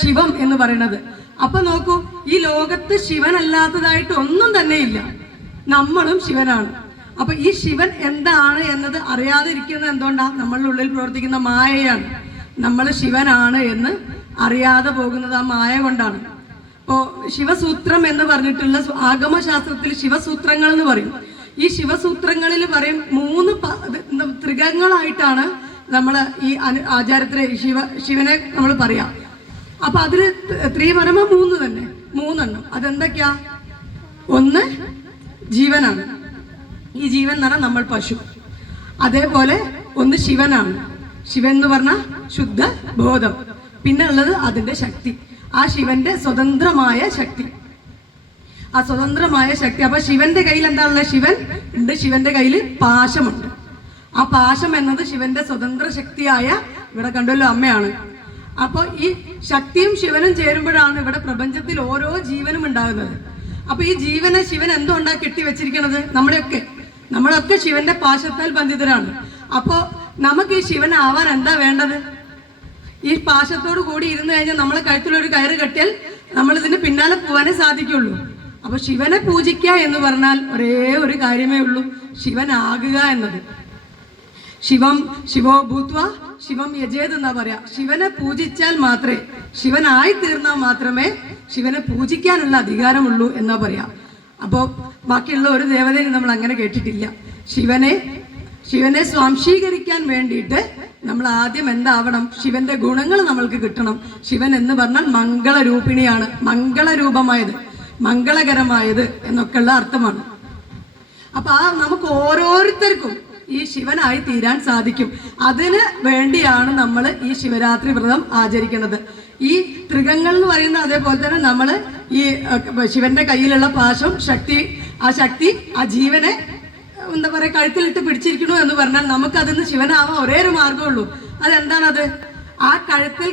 ശിവം എന്ന് പറയുന്നത്. അപ്പൊ നോക്കൂ, ഈ ലോകത്ത് ശിവനല്ലാത്തതായിട്ട് ഒന്നും തന്നെ ഇല്ല. നമ്മളും ശിവനാണ്. അപ്പൊ ഈ ശിവൻ എന്താണ് എന്നത് അറിയാതിരിക്കുന്നത് എന്തുകൊണ്ടാ? നമ്മളുടെ ഉള്ളിൽ പ്രവർത്തിക്കുന്ന മായയാണ്. നമ്മൾ ശിവനാണ് എന്ന് അറിയാതെ പോകുന്നത് ആ മായ കൊണ്ടാണ്. ഇപ്പോ ശിവസൂത്രം എന്ന് പറഞ്ഞിട്ടുള്ള ആഗമശാസ്ത്രത്തിൽ ശിവസൂത്രങ്ങൾ എന്ന് പറയും. ഈ ശിവസൂത്രങ്ങളിൽ പറയും 3 ത്രികങ്ങളായിട്ടാണ് നമ്മൾ ഈ ആചാരത്തിലെ ശിവനെ നമ്മൾ പറയാം. അപ്പൊ അതില് ത്രിപരമ 3 തന്നെ, 3 അതെന്തൊക്കെയാ? ഒന്ന് ജീവനാണ്. ഈ ജീവൻ എന്ന് പറഞ്ഞാൽ നമ്മൾ പശു. അതേപോലെ ഒന്ന് ശിവനാണ്. ശിവൻ എന്ന് പറഞ്ഞാൽ ശുദ്ധ ബോധം. പിന്നെ ഉള്ളത് അതിന്റെ ശക്തി, ആ ശിവന്റെ സ്വതന്ത്രമായ ശക്തി, ആ സ്വതന്ത്രമായ ശക്തി. അപ്പൊ ശിവന്റെ കയ്യിൽ എന്താ ഉള്ളത്? ശിവൻ ഉണ്ട്. ശിവന്റെ കയ്യിൽ പാശമുണ്ട്. ആ പാശം എന്നത് ശിവന്റെ സ്വതന്ത്ര ശക്തിയായ, ഇവിടെ കണ്ടല്ലോ അമ്മയാണ്. അപ്പൊ ഈ ശക്തിയും ശിവനും ചേരുമ്പോഴാണ് ഇവിടെ പ്രപഞ്ചത്തിൽ ഓരോ ജീവനും ഉണ്ടാകുന്നത്. അപ്പൊ ഈ ജീവനെ ശിവൻ എന്തുകൊണ്ടാ കെട്ടിവെച്ചിരിക്കുന്നത്? നമ്മളൊക്കെ ശിവന്റെ പാശത്താൽ ബന്ധിതരാണ്. അപ്പോ നമുക്ക് ഈ ശിവനാവാൻ എന്താ വേണ്ടത്? ഈ പാശത്തോട് കൂടി ഇരുന്ന് കഴിഞ്ഞാൽ നമ്മളെ കഴുത്തിലൊരു കയറ് കെട്ടിയാൽ നമ്മൾ ഇതിന് പിന്നാലെ പോകാനേ സാധിക്കുള്ളൂ. അപ്പൊ ശിവനെ പൂജിക്കുക എന്ന് പറഞ്ഞാൽ ഒരേ ഒരു കാര്യമേ ഉള്ളൂ, ശിവനാകുക എന്നത്. ശിവോ ഭൂത്വ ശിവം യജേത് എന്നാ പറയാ. ശിവനെ പൂജിച്ചാൽ മാത്രമേ, ശിവനായി തീർന്നാൽ മാത്രമേ ശിവനെ പൂജിക്കാനുള്ള അധികാരമുള്ളൂ എന്നാ പറയാ. അപ്പോ ബാക്കിയുള്ള ഒരു ദേവതയും നമ്മൾ അങ്ങനെ കേട്ടിട്ടില്ല. ശിവനെ സ്വാംശീകരിക്കാൻ വേണ്ടിയിട്ട് നമ്മൾ ആദ്യം എന്താവണം? ശിവന്റെ ഗുണങ്ങൾ നമ്മൾക്ക് കിട്ടണം. ശിവൻ എന്ന് പറഞ്ഞാൽ മംഗളരൂപിണിയാണ്, മംഗളരൂപമായത്, മംഗളകരമായത് എന്നൊക്കെയുള്ള അർത്ഥമാണ്. അപ്പൊ നമുക്ക് ഓരോരുത്തർക്കും ഈ ശിവനായി തീരാൻ സാധിക്കും. അതിന് വേണ്ടിയാണ് നമ്മൾ ഈ ശിവരാത്രി വ്രതം ആചരിക്കുന്നത്. ഈ ത്രികങ്ങൾ എന്ന് പറയുന്ന അതേപോലെ തന്നെ നമ്മൾ ഈ ശിവന്റെ കയ്യിലുള്ള പാശം, ആ ജീവനെ എന്താ പറയുക, കഴുത്തിലിട്ട് പിടിച്ചിരിക്കണു എന്ന് പറഞ്ഞാൽ നമുക്ക് അതിന് ശിവനാവാൻ ഒരേ ഒരു മാർഗമുള്ളൂ. അതെന്താണത്? ആ കഴുത്തിൽ